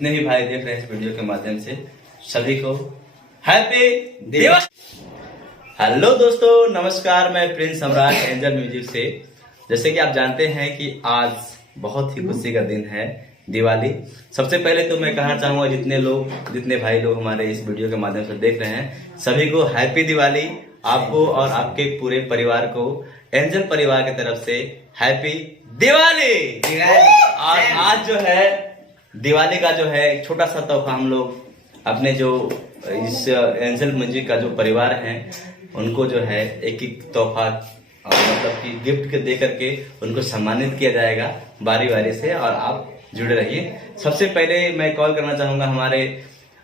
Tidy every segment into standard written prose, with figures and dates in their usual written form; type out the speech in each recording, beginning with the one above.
जितने भी भाई देख रहे हैं इस वीडियो के माध्यम से सभी को हैप्पी दिवाली। हेलो दोस्तों, नमस्कार। मैं प्रिंस सम्राट एंजल म्यूजिक से। जैसे कि आप जानते हैं कि आज बहुत ही खुशी का दिन है, दिवाली। सबसे पहले तो मैं कहना चाहूंगा जितने भाई लोग हमारे इस वीडियो के माध्यम से देख रहे हैं सभी को हैप्पी दिवाली। आपको और आपके पूरे परिवार को एंजल परिवार की तरफ से हैप्पी दिवाली। और आज जो है दिवाली का जो है एक छोटा सा तोहफा हम लोग अपने जो इस एंजल म्यूजिक का जो परिवार है उनको जो है एक तोहफा मतलब कि गिफ्ट के दे करके उनको सम्मानित किया जाएगा बारी बारी से। और आप जुड़े रहिए। सबसे पहले मैं कॉल करना चाहूंगा हमारे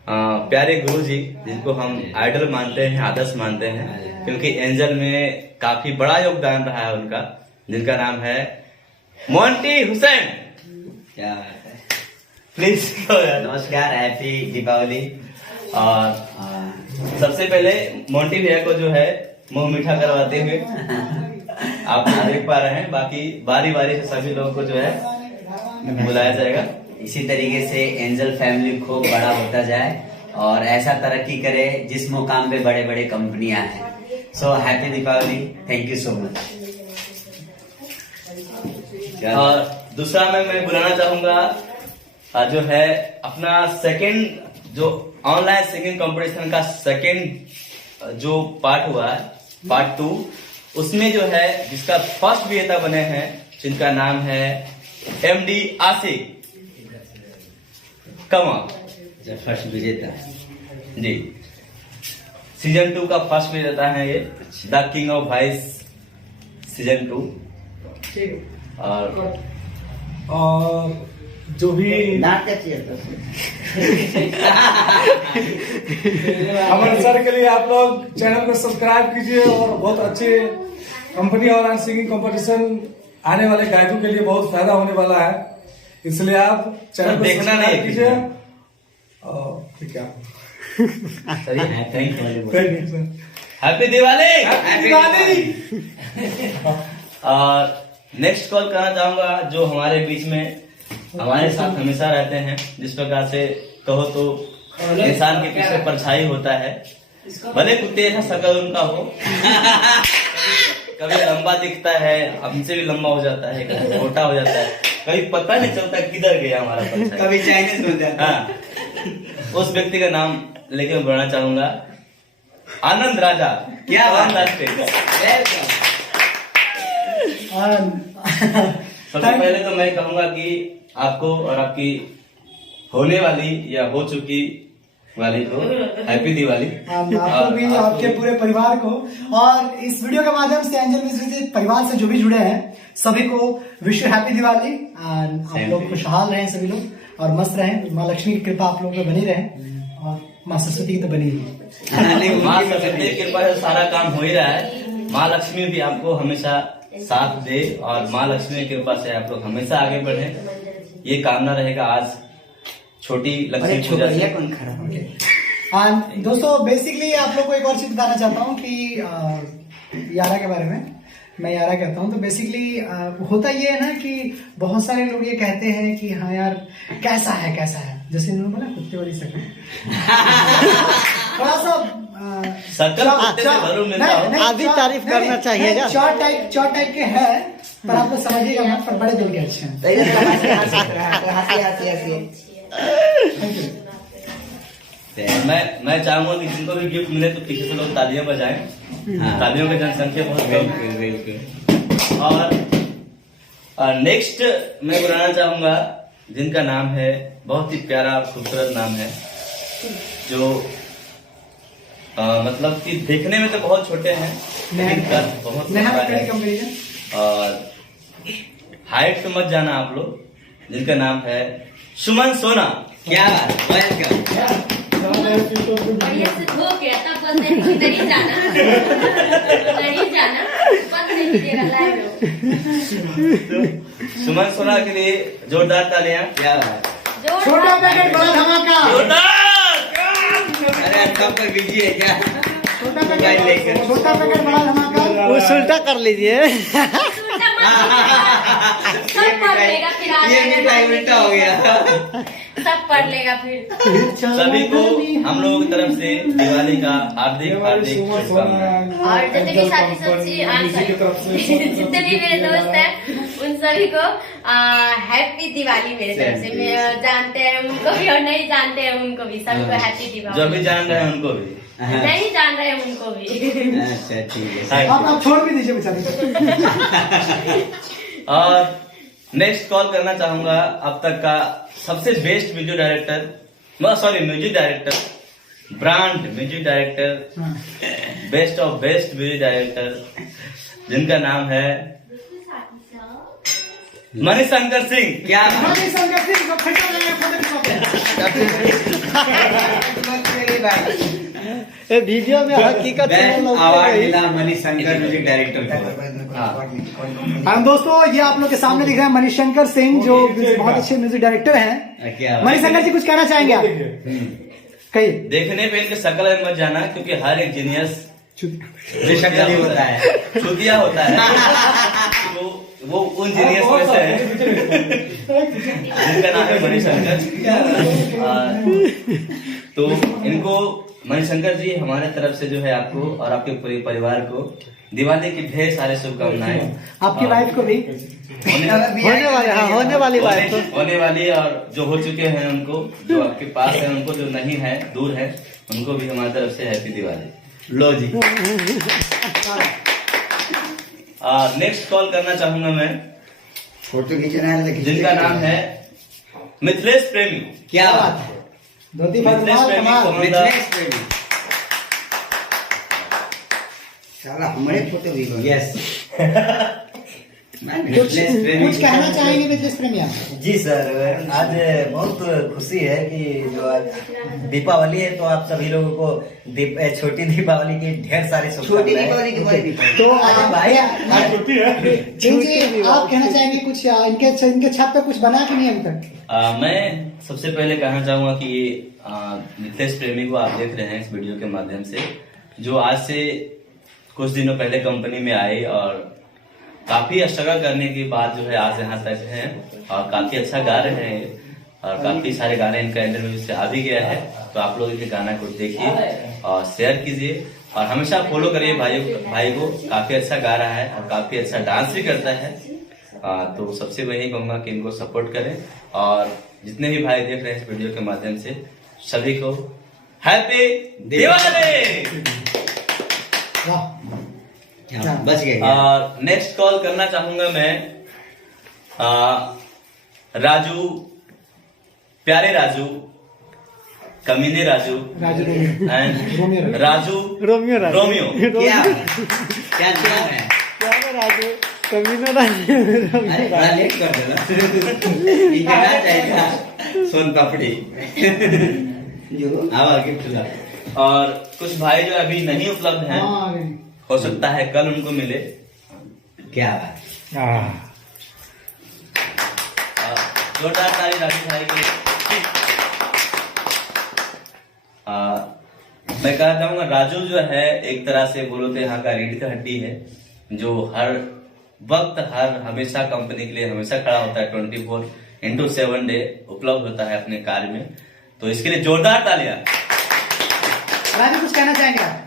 प्यारे गुरु जी, जिनको हम आइडल मानते हैं, आदर्श मानते हैं, क्योंकि एंजल में काफी बड़ा योगदान रहा है उनका, जिनका नाम है मोंटी हुसैन। क्या प्लीज नमस्कार, हैप्पी दीपावली। और सबसे पहले मोंटी भैया को जो है मुंह मीठा करवाते हुए आप देख पा रहे हैं, बाकी बारी बारी से सभी लोगों को जो है बुलाया जाएगा। इसी तरीके से एंजल फैमिली खूब बड़ा होता जाए और ऐसा तरक्की करे जिस मुकाम पे बड़े बड़े कंपनियां हैं। So happy Deepavali, thank you so much. और दूसरा मैं बुलाना चाहूंगा जो है अपना सेकंड जो ऑनलाइन सिंगिंग कंपटीशन का सेकंड जो पार्ट हुआ है, पार्ट 2, उसमें जो है जिसका फर्स्ट विजेता बने हैं, जिनका नाम है MD आसिक कमा। फर्स्ट विजेता जी, सीजन 2 का फर्स्ट विजेता है ये, the king of voice season 2। और जो भी अमन सर के लिए आप लोग चैनल को सब्सक्राइब कीजिए और बहुत अच्छे कंपनी और सिंगिंग कंपटीशन आने वाले गायकों के लिए बहुत फायदा होने वाला है, इसलिए आप चैनल को देखना नहीं कीजिए। ठीक है, thank you sir. Happy Diwali. Happy Diwali. और नेक्स्ट कॉल करना चाहूंगा जो हमारे बीच में हमारे साथ हमेशा रहते हैं, जिस प्रकार से कहो तो इंसान के पीछे परछाई होता है, भले कुत्ते जैसा शकल उनका हो, कभी लंबा दिखता है, हमसे भी लंबा हो जाता है, कभी छोटा हो जाता है, कभी पता नहीं चलता किधर गया हमारा परछाई, कभी चाइनीज बन जाता है। हाँ, उस व्यक्ति का नाम लेके मैं बढ़ना चाहूंगा आनंद राजा। क्या सबसे पहले तो मैं कहूंगा कि आपको और आपकी होने वाली या हो चुकी वाली को हैप्पी दिवाली। आपको भी, आपके पूरे परिवार को, और इस वीडियो के माध्यम से एंजल म्यूजिक परिवार से जो भी जुड़े हैं सभी को विश यू हैप्पी दिवाली। आप लोग खुशहाल रहें सभी लोग और मस्त रहें। माँ लक्ष्मी की कृपा आप लोगों पे बनी रहे और माँ सरस्वती की तो बनी रही। माँ सरस्वती की कृपा से सारा काम हो ही रहा है। माँ लक्ष्मी भी आपको हमेशा साथ दे और माँ लक्ष्मी की कृपा से आप लोग हमेशा आगे बढ़े, ये कामना रहेगा। आज छोटी लक्ष्मी पूजा से कौन खड़ा हो गया। दोस्तों बेसिकली आप लोग को एक और चीज बताना चाहता हूँ कि यारा के बारे में मैं यारा कहता हूँ। तो बेसिकली होता ये है ना कि बहुत सारे लोग ये कहते हैं कि हाँ यार कैसा है, जैसे इन्होंने बोला कुत्ते वाली शकल, थोड़ा सा आधी तारीफ करना चाहिए। चौट टाइप के है, पर आप लोग समझिएगा मत, पर बड़े दिल के अच्छे हैं। मैं चाहूंगा कि जिनको भी गिफ्ट मिले तो पीछे से लोग तालियां बजाएं। तालियों की जनसंख्या बहुत कम। और नेक्स्ट मैं बुलाना चाहूंगा जिनका नाम है, बहुत ही प्यारा खूबसूरत नाम है, जो मतलब कि देखने में तो बहुत छोटे हैं लेकिन कर बहुत है। और हाइट पे मत जाना आप लोग, जिनका नाम है सुमन सोना। क्या वेलकम। सुमन सोना के लिए जोरदार तालियां। क्या बात, छोटा पैकेट बड़ा धमाका। अरे सब कोई बिजी है क्या? छोटा पैकेट बड़ा धमाका। वो उल्टा कर लीजिए। सब पढ़ लेगा फिर आ ये जाएगा मिठाई उल्टा हो गया। सब पढ़ लेगा फिर। सभी को हम लोगों की तरफ से दिवाली का हार्दिक हार्दिक शुभकामनाएं। और जितने भी साथी जितने भी मेरे दोस्त हैं उन सभी को हैप्पी दिवाली मेरे तरफ से। मैं जानते हैं उनको भी और नहीं जानते हैं उनको भी, सभी को हैप्पी दिवाली। जो भी जान रहे हैं उनको भी, नहीं जान रहे हैं उनको भी। अच्छा ठीक है। आप छोड़ भी दीजिए बेचारे। और नेक्स्ट कॉल करना चाहूंगा अब तक का सबसे best video director, music director, brand music director, best of best music director, जिनका नाम है मणिशंकर सिंह। क्या मणिशंकर सिंह को खड़ा ये वीडियो में हकीकत अवार्ड मिला मणिशंकर म्यूजिक डायरेक्टर को। हम दोस्तों ये आप लोग के सामने दिख रहे हैं मणिशंकर सिंह जो बहुत अच्छे म्यूजिक डायरेक्टर हैं। क्या मणिशंकर जी कुछ कहना चाहेंगे आप? कहिए। देखने पे इनके शक्ल में मत जाना, क्योंकि हर एक जीनियस बेशक होता है, छुतिया होता है। तो वो उन जीनियस में से है जिनका नाम है मणिशंकर। तो इनको मणिशंकर जी हमारे तरफ से जो है आपको और आपके पूरे परिवार को दिवाली की ढेर सारे शुभकामनाएं। आपकी वाइफ को भी होने वाले, हाँ होने वाली बात तो होने वाली, और जो हो चुके हैं उनको, जो आपके पास है उनको, जो नहीं है दूर है उनको भी हमारी तरफ से हैप्पी दिवाली। लो जी। नेक्स्ट कॉल करना चाहूंगा मैं, फोटो खींचना है जिनका नाम है मिथिलेश प्रेमी। क्या बात है। धोती मिथिलेश प्रेमी को मिथिलेश प्रेमी। साला हमारे फोटो भी हो। यस। कुछ कहना चाहेंगे मिथिलेश प्रेमी आप? जी सर, आज बहुत खुशी है कि जो आज दीपावली है तो आप सभी लोगों को छोटी दीपावली की ढेर सारी छोटी दीपावली की तो भाई आप कहना चाहेंगे कुछ इनके छत पे कुछ बना कि नहीं अभी तक? मैं सबसे पहले कहना चाहूंगा कि मिथिलेश प्रेमी को आप देख रहे हैं इस वीडियो के माध्यम से, जो आज से कुछ दिनों पहले कंपनी में आए और काफी स्ट्रगल करने के बाद जो है आज यहाँ तक हैं और काफी अच्छा गा रहे हैं और काफी सारे गाने इनका इंटरव्यू से आ भी गया है। तो आप लोग इनके गाना को देखिए और शेयर कीजिए और हमेशा फॉलो करिए भाई को। काफी अच्छा गा रहा है और काफी अच्छा डांस भी करता है। तो सबसे वही कहूंगा कि इनको सपोर्ट करें और जितने भी भाई देख रहे हैं इस वीडियो के माध्यम से सभी को हैप्पी दिवाली। बच गए। और नेक्स्ट कॉल करना चाहूंगा मैं राजू, प्यारे राजू, कमीने राजू, राजू रोमियो। क्या क्या नाम है? राजू कमीना राजू। अरे बड़ा लेट कर देना। इनका नाम चाहिए सोन पापड़ी। जो आवा गिफ्ट। और कुछ भाई जो अभी नहीं उपलब्ध हैं, हो सकता है कल उनको मिले। क्या बात। जोरदार ताली राजू भाई के। मैं कहना चाहूंगा राजू जो है एक तरह से बोलो तो यहाँ का रीढ़ की हड्डी है, जो हर वक्त हर हमेशा कंपनी के लिए हमेशा खड़ा होता है। 24/7 डे उपलब्ध होता है अपने कार्य में। तो इसके लिए जोरदार तालियां। राजू कुछ कहना चाहेंगे आप?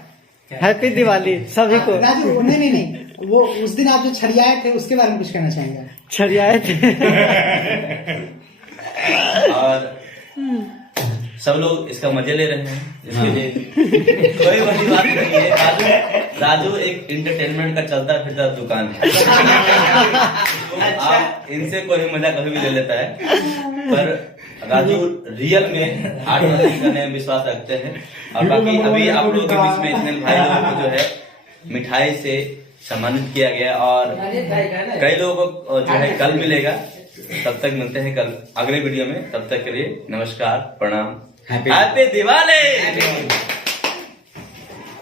हैप्पी दिवाली सभी को। राजू नहीं वो उस दिन आप जो छड़ियाए थे उसके बारे में कुछ कहना चाहेंगे? छड़ियाए थे। और सब लोग इसका मजे ले रहे हैं, इसके लिए कोई बड़ी बात नहीं है। राजू एक इंटरटेनमेंट का चलता फिरता दुकान है। तो आप इनसे कोई मजा कभी भी ले लेता है, पर राजू रियल में हार्ड वर्किंग करने में विश्वास रखते हैं। और बाकी अभी आप लोगों के बीच में इतने भाई लोगों को जो है मिठाई से सम्मानित किया गया और कई लोगों को जो है कल मिलेगा। तब तक मिलते हैं कल अगले वीडियो में। तब तक के लिए नमस्कार, प्रणाम, हैप्पी दिवाली।